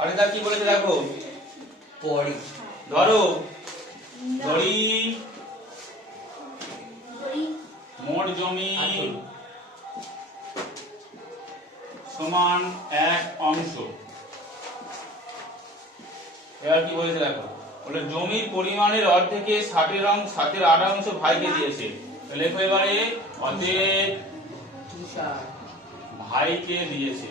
আরে দা কি বলেছে দেখো, পড়ি ধরো ধরি মোট জমি সমান 1 অংশ। এবার কি বলেছে দেখো, বলে জমির পরিমাণের অর্ধেকে 60 8 অংশ ভাইকে দিয়েছে। লেখো এবারে অতএব ভাইকে দিয়েছে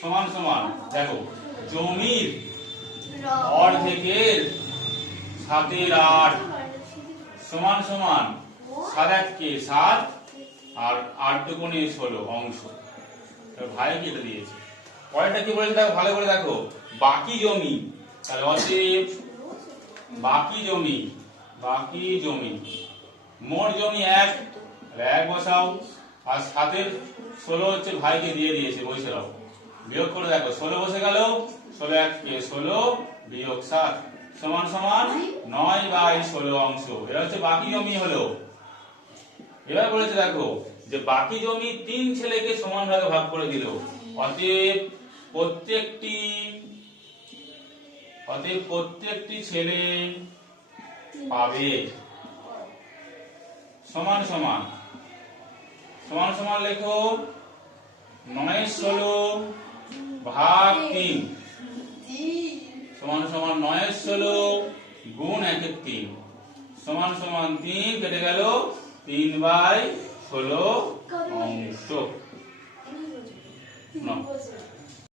সমান সমান দেখো জমির অর্ধেকের 7 8 সমান সমান 7 কে 7 আর 8 দুগুণে 16 অংশ। ভাইকে এটা দিয়েছে। পরেরটা কি বলেছে দেখো ভালো করে দেখো, বাকি জমি, তাহলে অতএব বাকি জমি মোট জমি 1 বসাও, আর 7 16 হচ্ছে ভাইকে দিয়ে দিয়েছে, বসে দাও, বিয়োগ করে দেখো 16 বসে গেল, 16 1 কে 16 বিয়োগ 7 সমান সমান 9/16 অংশ। এটা হচ্ছে বাকি জমি হলো। এবার বলেছে দেখো যে বাকি জমি 3 ছেলেকে সমান ভাগে ভাগ করে দিল, অতএব প্রত্যেকটি ছেলে পাবে সমান সমান লেখো 9/16 ভাগ 3 সমান সমান 9/16 গুণ 1/3 সমান সমান 3 কেটে গেল 3/16 অংশ।